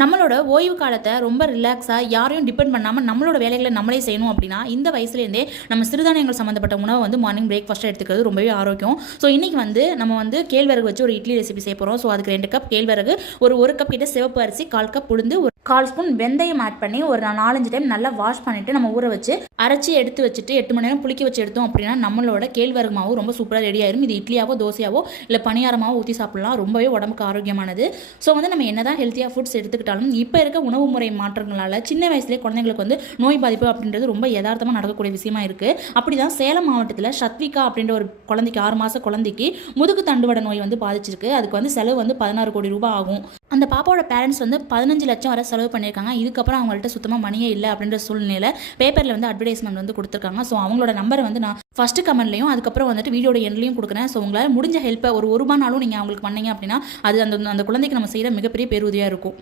நம்மளோட ஓய்வு காலத்தை ரொம்ப ரிலாக்ஸாக யாரையும் டிபெண்ட் பண்ணாமல் நம்மளோட வேலைகளை நம்மளே செய்யணும் அப்படின்னா இந்த வயசுலேருந்தே நம்ம சிறுதானியங்கள் சம்மந்தப்பட்ட உணவை வந்து மார்னிங் பிரேக்ஃபாஸ்ட்டாக எடுத்துக்கிறது ரொம்பவே ஆரோக்கியம். ஸோ இன்றைக்கி வந்து நம்ம வந்து கேழ்வரகு வச்சு ஒரு இட்லி ரெசிபி செய்ய போகிறோம். ஸோ அதுக்கு 2 கப் கேழ்வரகு, ஒரு கப் கிட்ட சிவப்பு அரிசி, 1/4 கப் உளுந்து, ஒரு 1/4 ஸ்பூன் வெந்தயம் ஆட் பண்ணி ஒரு 4-5 டைம் நல்லா வாஷ் பண்ணிவிட்டு நம்ம ஊற வச்சு அரைச்சி எடுத்து வச்சுட்டு 8 மணி நேரம் புளிக்க வச்சு எடுத்தோம் அப்படின்னா நம்மளோட கேழ்வரகு மாவு ரொம்ப சூப்பராக ரெடி ஆயிரும். இது இட்லியாவோ தோசையாவோ இல்லை பணியாரமாவோ ஊற்றி சாப்பிடலாம். ரொம்பவே உடம்புக்கு ஆரோக்கியமானது. ஸோ வந்து நம்ம என்ன தான் ஹெல்த்தியாக ஃபுட்ஸ் எடுத்துக்கிட்டாலும் இப்போ இருக்க உணவு முறை மாற்றங்களால் சின்ன வயசுலேயே குழந்தைங்களுக்கு வந்து நோய் பாதிப்பு அப்படின்றது ரொம்ப யதார்த்தமாக நடக்கக்கூடிய விஷயமா இருக்குது. அப்படி தான் சேலம் மாவட்டத்தில் சத்விகா அப்படின்ற ஒரு குழந்தைக்கு 6 மாத குழந்தைக்கு முதுகு தண்டுவட நோய் வந்து பாதிச்சிருக்கு. அதுக்கு வந்து செலவு வந்து 16 கோடி ரூபாய் ஆகும். அந்த பாப்பாவோட பேரண்ட்ஸ் வந்து 15 லட்சம் வரை செலவு பண்ணியிருக்காங்க. இதுக்கப்புறம் அவங்கள்ட்ட சுத்தமாக மணியே இல்லை அப்படின்ற சூழ்நிலையில் பேப்பரில் வந்து அட்வர்டைஸ்மெண்ட் வந்து கொடுத்துருக்காங்க. ஸோ அவங்களோட நம்பரை வந்து நான் ஃபஸ்ட்டு கமெண்ட்லையும் அதுக்கப்புறம் வந்துட்டு வீடியோட எண்ட்லையும் கொடுக்குறேன். ஸோ உங்களால் முடிஞ்ச ஹெல்ப்பை ஒரு ரூபானாலும் நீங்கள் அவங்களுக்கு பண்ணீங்க அப்படின்னா அது அந்த குழந்தைக்கு நம்ம செய்கிற மிகப்பெரிய பேருதவியாக இருக்கும்.